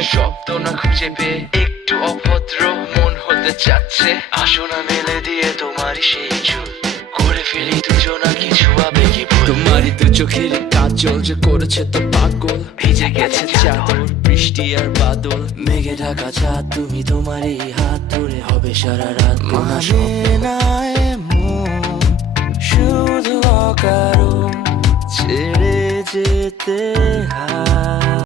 বাথরুমে শব্দ না খুঁজে পেয়ে একটু অভদ্র মন হতে চাচ্ছে। আসো না মেলে দিয়ে তোমারই সেই চুল, করে ফেলি দুজনা কিছু আবেগী ভুল। তোমারই তো চোখের কাজল যে করেছে তো পাগল, ভিজে গেছে চাদর বৃষ্টি আর বাদল, মেঘে ঢাকা চাঁদ তুমি তোমারই হাত ধরে হবে সারা রাত। মানে না এমন শুধু অকারণ ছেড়ে যেতে হয়।